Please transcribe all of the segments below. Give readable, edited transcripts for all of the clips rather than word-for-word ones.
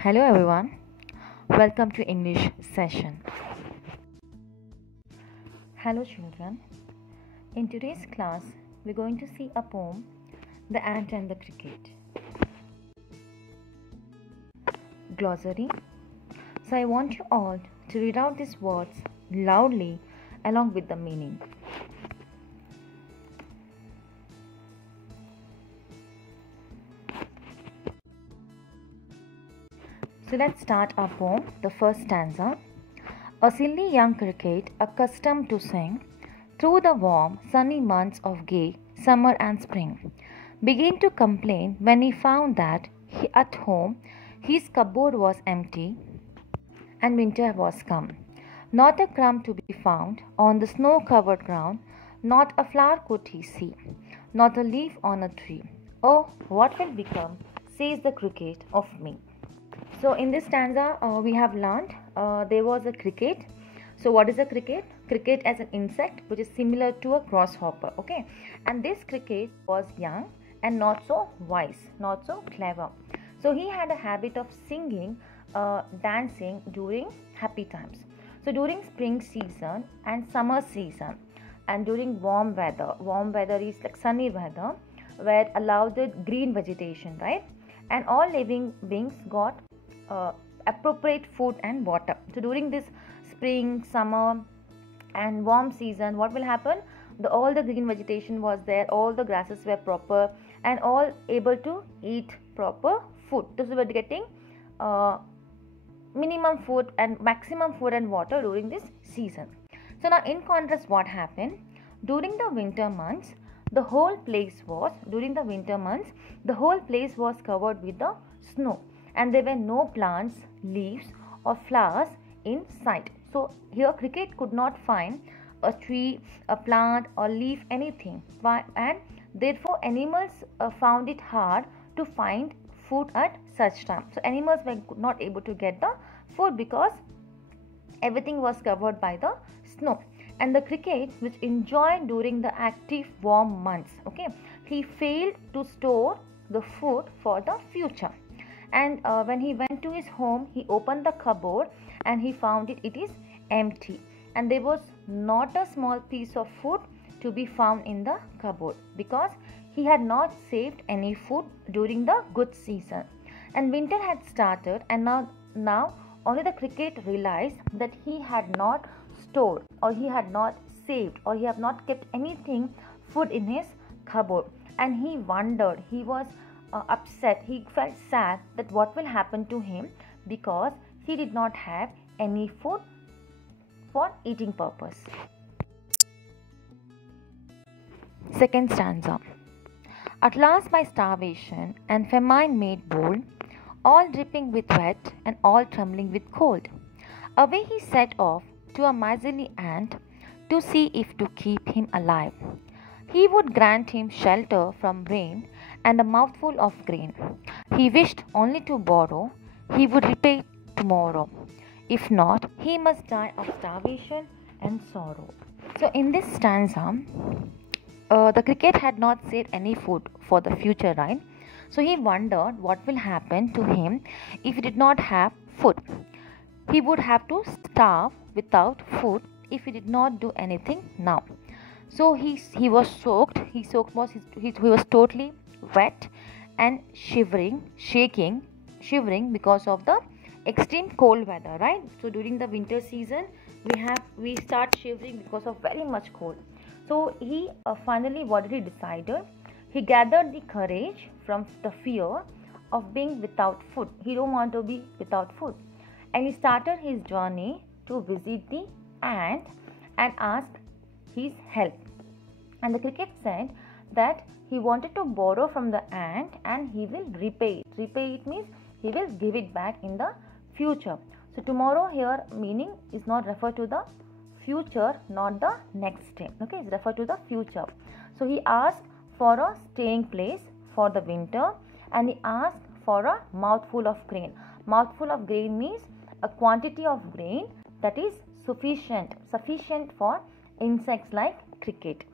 Hello everyone, welcome to English session. Hello children, in today's class we're going to see a poem, The Ant and the Cricket. Glossary. So I want you all to read out these words loudly along with the meaning. So let's start our poem, the first stanza. A silly young cricket, accustomed to sing through the warm, sunny months of gay summer and spring, began to complain when he found that at home his cupboard was empty and winter was come. Not a crumb to be found on the snow-covered ground, not a flower could he see, not a leaf on a tree. Oh, what will become, says the cricket, of me? So in this stanza, we have learned there was a cricket. So what is a cricket? Cricket as an insect which is similar to a grasshopper. Okay, and this cricket was young and not so wise, not so clever. So he had a habit of singing, dancing during happy times. So during spring season and summer season, and during warm weather is like sunny weather, where allowed the green vegetation, right? And all living beings got appropriate food and water. So during this spring, summer and warm season, what will happen? All the green vegetation was there, all the grasses were proper and all able to eat proper food. So we were getting minimum food and maximum food and water during this season. So now in contrast, what happened? During the winter months, the whole place was covered with the snow, and there were no plants, leaves or flowers in sight. So here cricket could not find a tree, a plant or leaf, anything. And therefore animals found it hard to find food at such time. So animals were not able to get the food because everything was covered by the snow. And the cricket, which enjoyed during the active warm months, okay, he failed to store the food for the future. And when he went to his home, he opened the cupboard and he found it is empty, and there was not a small piece of food to be found in the cupboard because he had not saved any food during the good season. And winter had started, and now only the cricket realized that he had not stored, or he had not saved, or he had not kept anything food in his cupboard. And he wondered, he was upset, he felt sad that what will happen to him because he did not have any food for eating purpose. Second stanza. At last by starvation and famine made bold, all dripping with wet and all trembling with cold, away he set off to a miserly ant to see if to keep him alive he would grant him shelter from rain and a mouthful of grain. He wished only to borrow, he would repay tomorrow. If not, he must die of starvation and sorrow. So in this stanza, the cricket had not saved any food for the future, right? So he wondered what will happen to him if he did not have food. He would have to starve without food if he did not do anything now. So he was soaked. He was totally wet and shivering because of the extreme cold weather, right? So during the winter season, we start shivering because of very much cold. So he finally, what did he decided? He gathered the courage from the fear of being without food. He don't want to be without food, and he started his journey to visit the ant and ask his help. And the cricket said that he wanted to borrow from the ant and he will repay it. Repay it means he will give it back in the future. So tomorrow here meaning is not referred to the future, not the next day. Okay, it's referred to the future. So he asked for a staying place for the winter, and he asked for a mouthful of grain. Mouthful of grain means a quantity of grain that is sufficient for insects like cricket.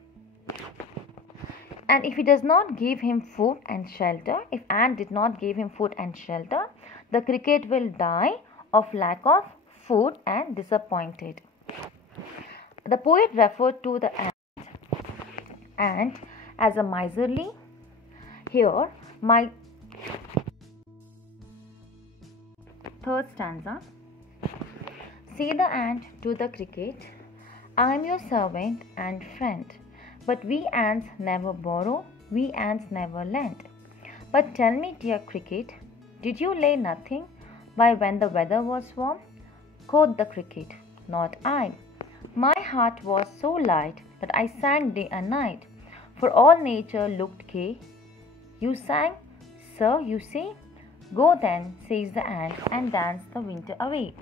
And if he does not give him food and shelter, if ant did not give him food and shelter, the cricket will die of lack of food and disappointed. The poet referred to the ant as a miserly. Here, my third stanza. Say the ant to the cricket, I am your servant and friend. But we ants never borrow, we ants never lend. But tell me, dear cricket, did you lay nothing by when the weather was warm? Quoth the cricket, not I. My heart was so light that I sang day and night, for all nature looked gay. You sang, sir, you say? Go then, says the ant, and dance the winter away.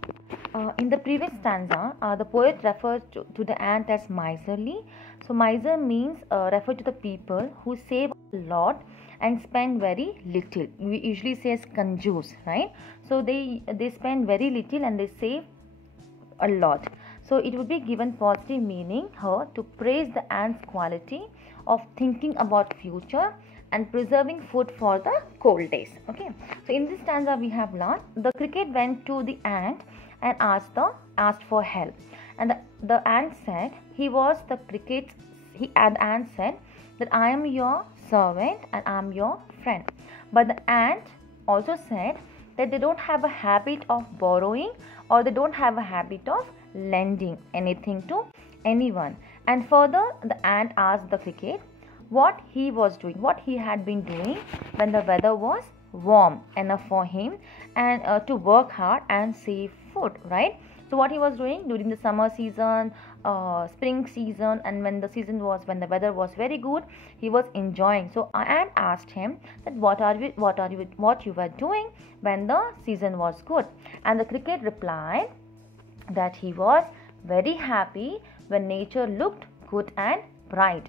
In the previous stanza, the poet refers to the ant as miserly. So, miser means refer to the people who save a lot and spend very little. We usually say as conjures, right? So, they spend very little and they save a lot. So, it would be given positive meaning here to praise the ant's quality of thinking about future and preserving food for the cold days. Okay. So, in this stanza, we have learned the cricket went to the ant and asked for help, and the ant said the ant said that I am your servant and I am your friend. But the ant also said that they don't have a habit of borrowing or they don't have a habit of lending anything to anyone. And further, the ant asked the cricket what he was doing, what he had been doing when the weather was warm enough for him and to work hard and save food, right? So what he was doing during the summer season, spring season, and when the weather was very good, he was enjoying. So I asked him that what you were doing when the season was good, and the cricket replied that he was very happy when nature looked good and bright.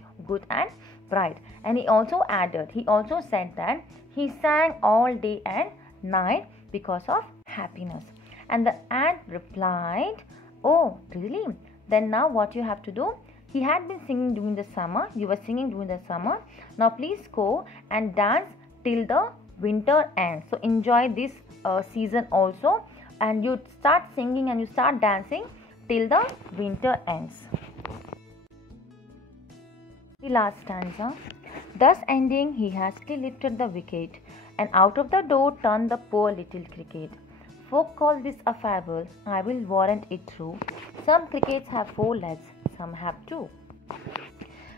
And he also said that he sang all day and night because of happiness. And the ant replied, oh, really? Then now what you have to do? He had been singing during the summer. You were singing during the summer. Now please go and dance till the winter ends. So enjoy this season also. And you start singing and you start dancing till the winter ends. The last stanza. Thus ending, he hastily lifted the wicket, and out of the door turned the poor little cricket. Folk call this a fable, I will warrant it true. Some crickets have 4 legs, some have 2.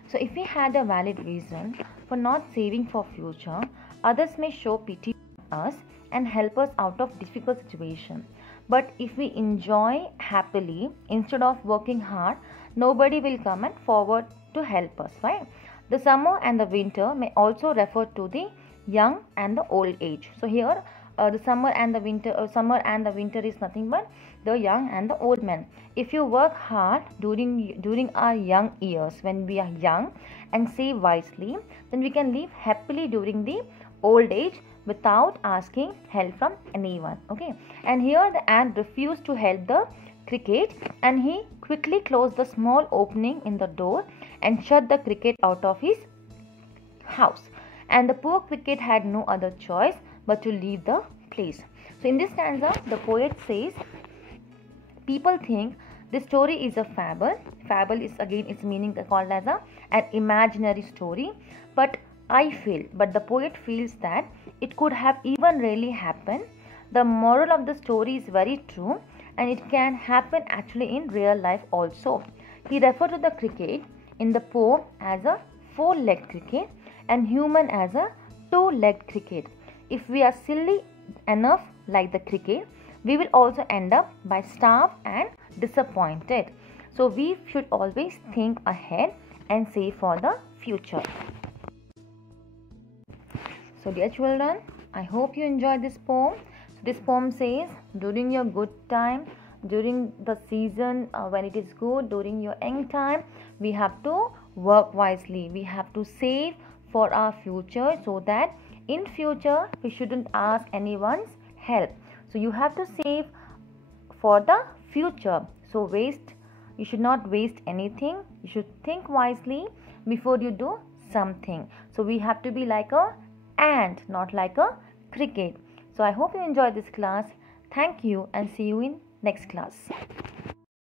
So if we had a valid reason for not saving for future, others may show pity on us and help us out of difficult situation. But if we enjoy happily instead of working hard, nobody will come and forward to help us, right? The summer and the winter may also refer to the young and the old age. So here the summer and the winter is nothing but the young and the old men. If you work hard during our young years, when we are young, and save wisely, then we can live happily during the old age without asking help from anyone. Okay. And here the ant refused to help the cricket, and he quickly closed the small opening in the door and shut the cricket out of his house. And the poor cricket had no other choice but to leave the place. So in this stanza, the poet says, people think this story is a fable. Fable is again its meaning called as an imaginary story. But the poet feels that it could have even really happened. The moral of the story is very true, and it can happen actually in real life also. He referred to the cricket in the poem as a 4-legged cricket and human as a 2-legged cricket. If we are silly enough like the cricket, we will also end up by starved and disappointed. So we should always think ahead and save for the future. So dear children, I hope you enjoyed this poem. So this poem says, during your good time, during the season when it is good, during your young time, we have to work wisely. We have to save for our future, so that in future we shouldn't ask anyone's help. So you have to save for the future. So you should not waste anything. You should think wisely before you do something. So we have to be like a ant, not like a cricket. So I hope you enjoyed this class. Thank you and see you in next class.